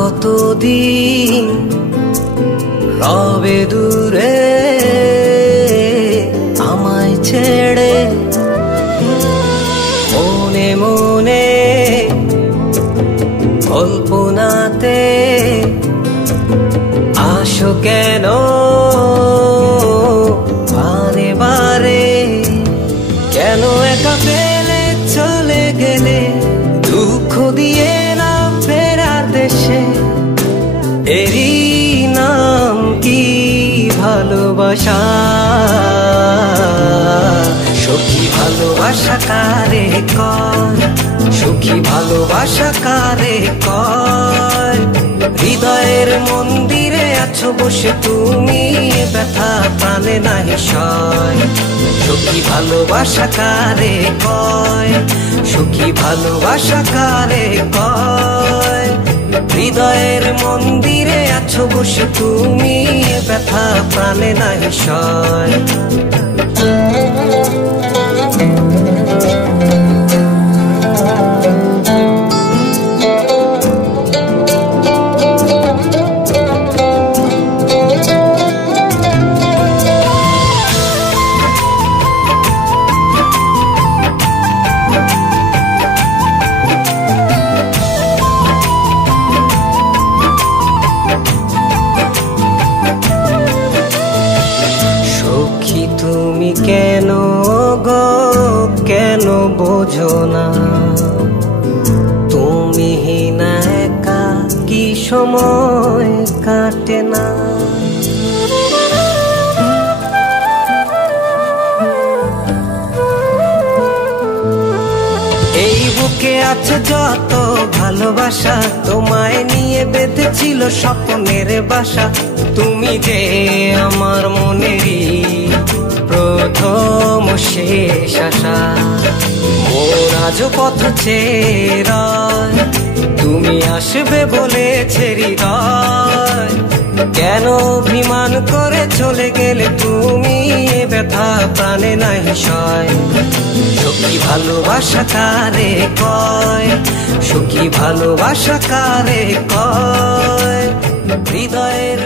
কতদিন রবে দূরে আমায় ছেড়ে, মনে মনে কল্পনাতে আসো কেন বারে বারে, কেন একা ফেলে চলে গেলে দুঃখ দিয়ে না ফেরার দেশে, এরই নাম কি ভালোবাসা? সখী ভালোবাসা কারে কয়, সখী ভালোবাসা কারে কয়? হৃদয়ের মন্দিরে আছো বসে তুমি, ব্যথা প্রাণে নাহি সয়। সখী ভালোবাসা কারে কয়, সখী ভালোবাসা কারে কয়? হৃদয়ের মন্দিরে আছো বসে তুমি, ব্যথা প্রাণে নাহি সয়। তুমি কেন গো কেন বোঝো না, তুমি না একা কি সময় কাটে না? এই বুকে আছে যত ভালোবাসা, তোমায় নিয়ে বেঁধেছিল স্বপ্নের বাসা। তুমি যে আমার মনেরই প্রথম শেষ আশা, মোর আজও পথ চেয়ে, তুমি আসবে বলেছে হৃদয়। কেন অভিমান করে চলে গেলে তুমি, ব্যথা প্রাণে নাহি সয়। সখী ভালোবাসা কারে কয়, সখী ভালোবাসা কারে কয়? হৃদয়ের